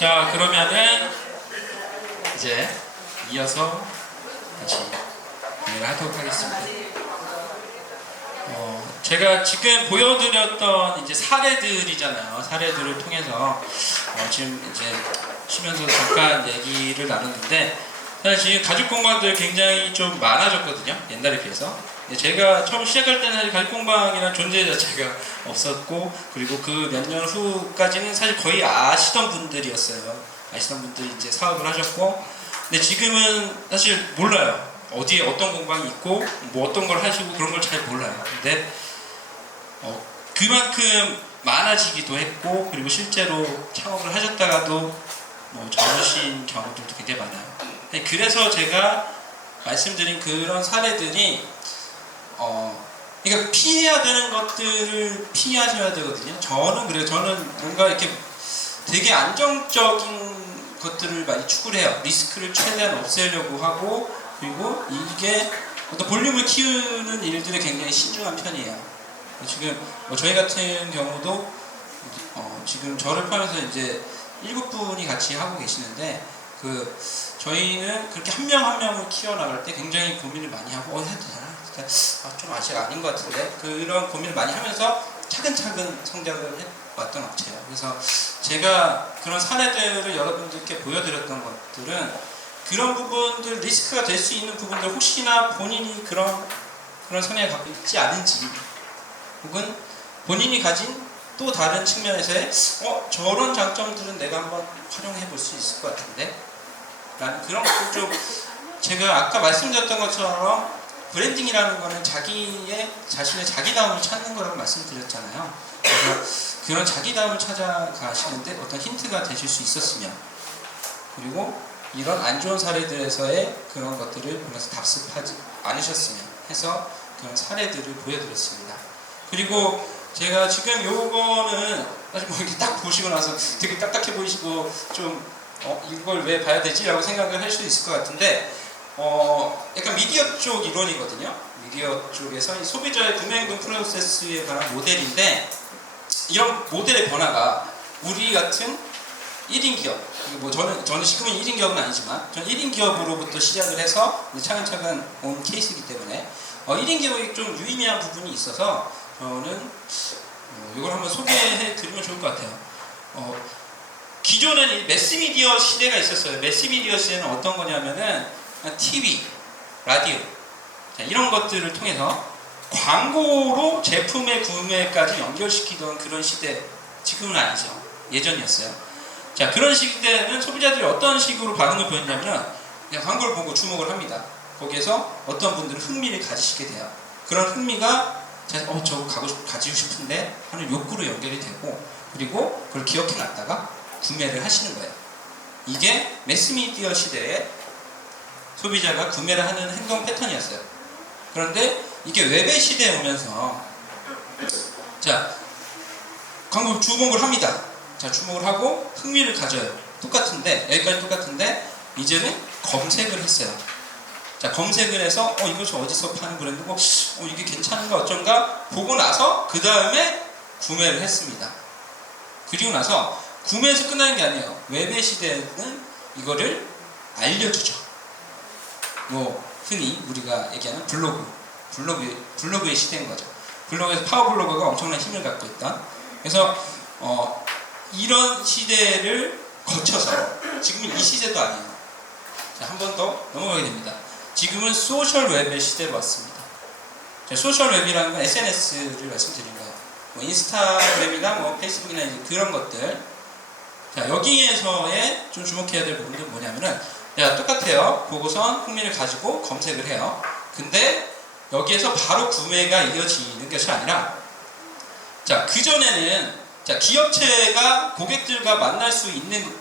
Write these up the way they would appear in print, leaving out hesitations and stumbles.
자, 그러면은 이제 이어서 다시 진행을 하도록 하겠습니다. 제가 지금 보여드렸던 이제 사례들이잖아요. 사례들을 통해서 지금 이제 쉬면서 잠깐 얘기를 나눴는데, 사실 가죽 공방들 굉장히 좀 많아졌거든요. 옛날에 비해서. 제가 처음 시작할 때는 사실 가죽 공방이라는 존재 자체가 없었고, 그리고 그 몇 년 후까지는 사실 거의 아시던 분들이었어요. 아시던 분들이 이제 사업을 하셨고, 근데 지금은 사실 몰라요. 어디에 어떤 공방이 있고, 뭐 어떤 걸 하시고 그런 걸 잘 몰라요. 근데 그만큼 많아지기도 했고, 그리고 실제로 창업을 하셨다가도 뭐 접으신 경우들도 굉장히 많아요. 그래서 제가 말씀드린 그런 사례들이 그러니까 피해야 되는 것들을 피하셔야 되거든요. 저는 그래요. 저는 뭔가 이렇게 되게 안정적인 것들을 많이 추구를 해요. 리스크를 최대한 없애려고 하고, 그리고 이게 어떤 볼륨을 키우는 일들에 굉장히 신중한 편이에요. 지금 저희 같은 경우도 지금 저를 포함해서 이제 7분이 같이 하고 계시는데, 저희는 그렇게 한 명 한 명을 키워나갈 때 굉장히 고민을 많이 하고 해도 되나? 좀 아직 아닌 것 같은데, 그런 고민을 많이 하면서 차근차근 성장을 해왔던 업체예요. 그래서 제가 그런 사례들을 여러분들께 보여드렸던 것들은 그런 부분들, 리스크가 될 수 있는 부분들, 혹시나 본인이 그런 성향을 갖고 있지 않은지, 혹은 본인이 가진 또 다른 측면에서의 저런 장점들은 내가 한번 활용해 볼 수 있을 것 같은데 라는 그런 것도 좀, 제가 아까 말씀드렸던 것처럼 브랜딩이라는 거는 자신의 자기다움을 찾는 거라고 말씀드렸잖아요. 그래서 그런 자기다움을 찾아가시는데 어떤 힌트가 되실 수 있었으면, 그리고 이런 안 좋은 사례들에서의 그런 것들을 보면서 답습하지 않으셨으면 해서 그런 사례들을 보여드렸습니다. 그리고 제가 지금 요거는 사실 뭐 이렇게 딱 보시고 나서 되게 딱딱해 보이시고 좀 이걸 왜 봐야 되지? 라고 생각을 할 수도 있을 것 같은데, 약간 미디어 쪽 이론이거든요. 미디어 쪽에서 이 소비자의 구매 행동 프로세스에 관한 모델인데, 이런 모델의 변화가 우리 같은 1인 기업, 뭐 저는 지금은 1인 기업은 아니지만 전 1인 기업으로부터 시작을 해서 차근차근 온 케이스이기 때문에 1인 기업이 좀 유의미한 부분이 있어서 저는 이걸 한번 소개해 드리면 좋을 것 같아요. 기존에는 이 매스미디어 시대가 있었어요. 매스미디어 시대는 어떤 거냐면은 TV, 라디오, 이런 것들을 통해서 광고로 제품의 구매까지 연결시키던 그런 시대, 지금은 아니죠. 예전이었어요. 자, 그런 시대에는 소비자들이 어떤 식으로 반응을 보였냐면, 그냥 광고를 보고 주목을 합니다. 거기에서 어떤 분들은 흥미를 가지시게 돼요. 그런 흥미가 저거 가지고 싶은데 하는 욕구로 연결이 되고, 그리고 그걸 기억해 놨다가 구매를 하시는 거예요. 이게 매스미디어 시대에 소비자가 구매를 하는 행동 패턴이었어요. 그런데 이게 웹의 시대에 오면서, 자, 광고 주목을 합니다. 자, 주목을 하고 흥미를 가져요. 똑같은데, 여기까지 똑같은데 이제는 검색을 했어요. 자, 검색을 해서 이것이 어디서 파는 브랜드고, 이게 괜찮은가 어쩐가 보고 나서 그 다음에 구매를 했습니다. 그리고 나서 구매에서 끝나는 게 아니에요. 웹의 시대에는 이거를 알려주죠. 뭐 흔히 우리가 얘기하는 블로그의 시대인 거죠. 블로그에서 파워블로거가 엄청난 힘을 갖고 있던. 그래서 이런 시대를 거쳐서 지금은 이 시대도 아니에요. 자, 한 번 더 넘어가게 됩니다. 지금은 소셜웹의 시대로 왔습니다. 자, 소셜웹이라는 건 SNS를 말씀드린 거예요. 뭐 인스타그램이나 뭐 페이스북이나 이제 그런 것들. 자, 여기에서의 좀 주목해야 될 부분은 뭐냐면은, 똑같아요. 보고선 흥미를 가지고 검색을 해요. 근데 여기에서 바로 구매가 이어지는 것이 아니라, 자, 그전에는 기업체가 고객들과 만날 수 있는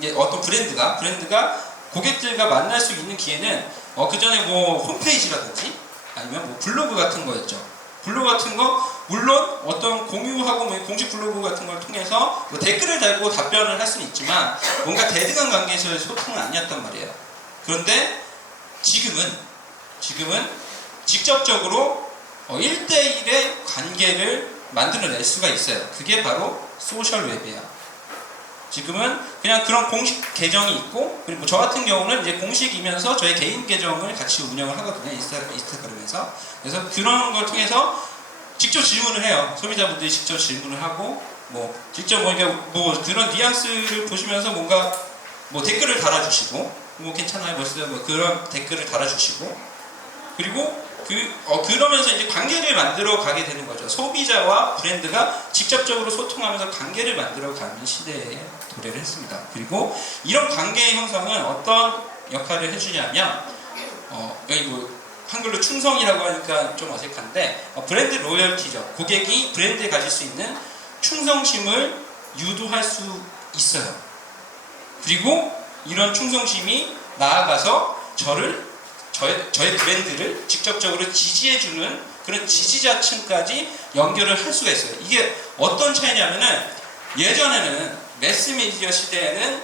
게, 어떤 브랜드가 고객들과 만날 수 있는 기회는 그전에 뭐 홈페이지라든지 아니면 뭐 블로그 같은 거였죠. 블로그 같은 거, 물론 어떤 공유하고 뭐 공식 블로그 같은 걸 통해서 뭐 댓글을 달고 답변을 할 수는 있지만 뭔가 대등한 관계에서의 소통은 아니었단 말이에요. 그런데 지금은 직접적으로 1대1의 관계를 만들어낼 수가 있어요. 그게 바로 소셜웹이에요. 지금은 그냥 그런 공식 계정이 있고, 그리고 저 같은 경우는 이제 공식이면서 저의 개인 계정을 같이 운영을 하거든요. 인스타그램에서. 그래서 그런 걸 통해서 직접 질문을 해요. 소비자분들이 직접 질문을 하고, 뭐 직접 뭐 그런 뉘앙스를 보시면서 뭔가 뭐 댓글을 달아주시고, 뭐 괜찮아요, 멋있어요, 뭐 그런 댓글을 달아주시고, 그리고 그러면서 이제 관계를 만들어 가게 되는 거죠. 소비자와 브랜드가 직접적으로 소통하면서 관계를 만들어 가는 시대에 도래를 했습니다. 그리고 이런 관계의 형성은 어떤 역할을 해주냐면, 여기 뭐 한글로 충성이라고 하니까 좀 어색한데, 브랜드 로열티죠. 고객이 브랜드에 가질 수 있는 충성심을 유도할 수 있어요. 그리고 이런 충성심이 나아가서 저의 브랜드를 직접적으로 지지해주는 그런 지지자층까지 연결을 할 수가 있어요. 이게 어떤 차이냐면은, 예전에는 매스미디어 시대에는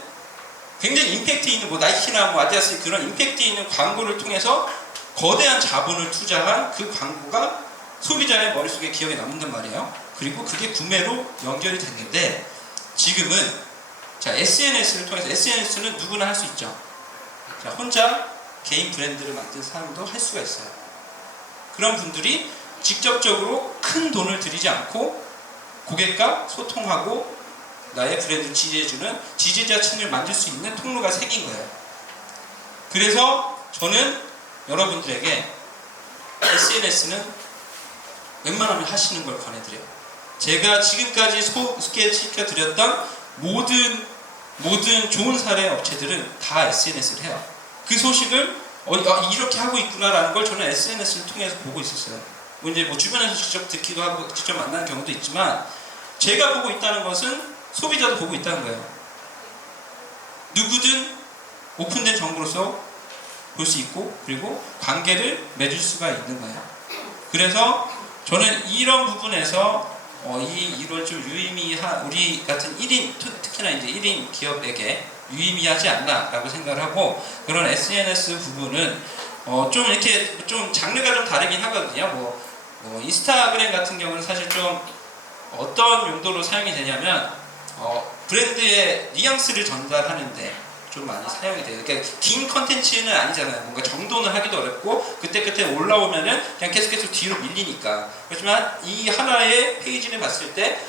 굉장히 임팩트 있는 뭐 나이키나 뭐 아디다스 그런 임팩트 있는 광고를 통해서 거대한 자본을 투자한 그 광고가 소비자의 머릿속에 기억에 남는단 말이에요. 그리고 그게 구매로 연결이 됐는데, 지금은 자, SNS를 통해서, SNS는 누구나 할 수 있죠. 자, 혼자 개인 브랜드를 만든 사람도 할 수가 있어요. 그런 분들이 직접적으로 큰 돈을 들이지 않고 고객과 소통하고 나의 브랜드를 지지해주는 지지자층을 만들 수 있는 통로가 생긴 거예요. 그래서 저는 여러분들에게 SNS는 웬만하면 하시는 걸 권해드려요. 제가 지금까지 소개시켜드렸던 모든 좋은 사례 업체들은 다 SNS를 해요. 그 소식을 이렇게 하고 있구나라는 걸 저는 SNS를 통해서 보고 있었어요. 이제 뭐 주변에서 직접 듣기도 하고 직접 만나는 경우도 있지만, 제가 보고 있다는 것은 소비자도 보고 있다는 거예요. 누구든 오픈된 정보로서 볼 수 있고, 그리고 관계를 맺을 수가 있는 거예요. 그래서 저는 이런 부분에서 이걸 좀 유의미한, 우리 같은 1인, 특히나 이제 1인 기업에게 유의미하지 않나라고 생각을 하고, 그런 SNS 부분은 좀 이렇게 좀 장르가 좀 다르긴 하거든요. 뭐 인스타그램 같은 경우는 사실 좀 어떤 용도로 사용이 되냐면, 브랜드의 뉘앙스를 전달하는데 좀 많이 사용이 돼요. 그러니까 긴 컨텐츠는 아니잖아요. 뭔가 정돈을 하기도 어렵고 그때 올라오면은 그냥 계속 뒤로 밀리니까. 그렇지만 이 하나의 페이지를 봤을 때,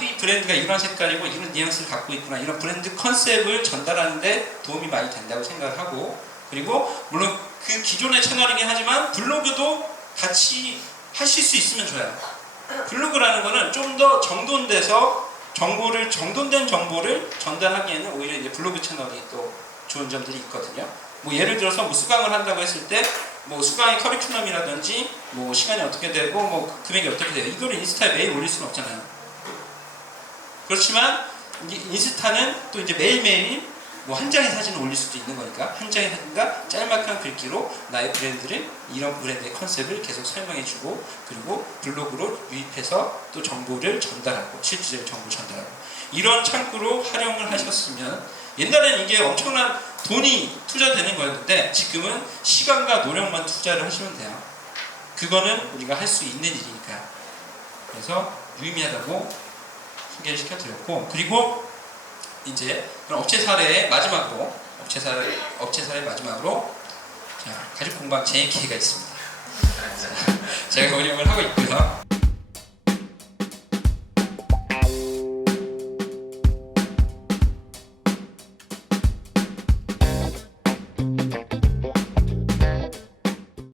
이 브랜드가 이런 색깔이고 이런 뉘앙스를 갖고 있구나, 이런 브랜드 컨셉을 전달하는데 도움이 많이 된다고 생각을 하고, 그리고 물론 그 기존의 채널이긴 하지만 블로그도 같이 하실 수 있으면 좋아요. 블로그라는 거는 좀 더 정돈돼서 정돈된 정보를 전달하기에는 오히려 이제 블로그 채널이 또 좋은 점들이 있거든요. 뭐 예를 들어서 뭐 수강을 한다고 했을 때, 뭐 수강의 커리큘럼이라든지 뭐 시간이 어떻게 되고 뭐 금액이 어떻게 돼요, 이거를 인스타에 매일 올릴 수는 없잖아요. 그렇지만 인스타는 또 이제 매일매일 뭐 한 장의 사진을 올릴 수도 있는 거니까, 한 장의 사진과 짤막한 글귀로 나의 브랜드를, 이런 브랜드의 컨셉을 계속 설명해주고, 그리고 블로그로 유입해서 또 정보를 전달하고, 실질적인 정보를 전달하고, 이런 창구로 활용을 하셨으면, 옛날에는 이게 엄청난 돈이 투자되는 거였는데 지금은 시간과 노력만 투자를 하시면 돼요. 그거는 우리가 할 수 있는 일이니까요. 그래서 유의미하다고 소개를 시켜드렸고, 그리고 이제 그럼 업체 사례의 마지막으로, 자, 가죽 공방 제 기회가 있습니다. 제가 운영을 하고 있고요.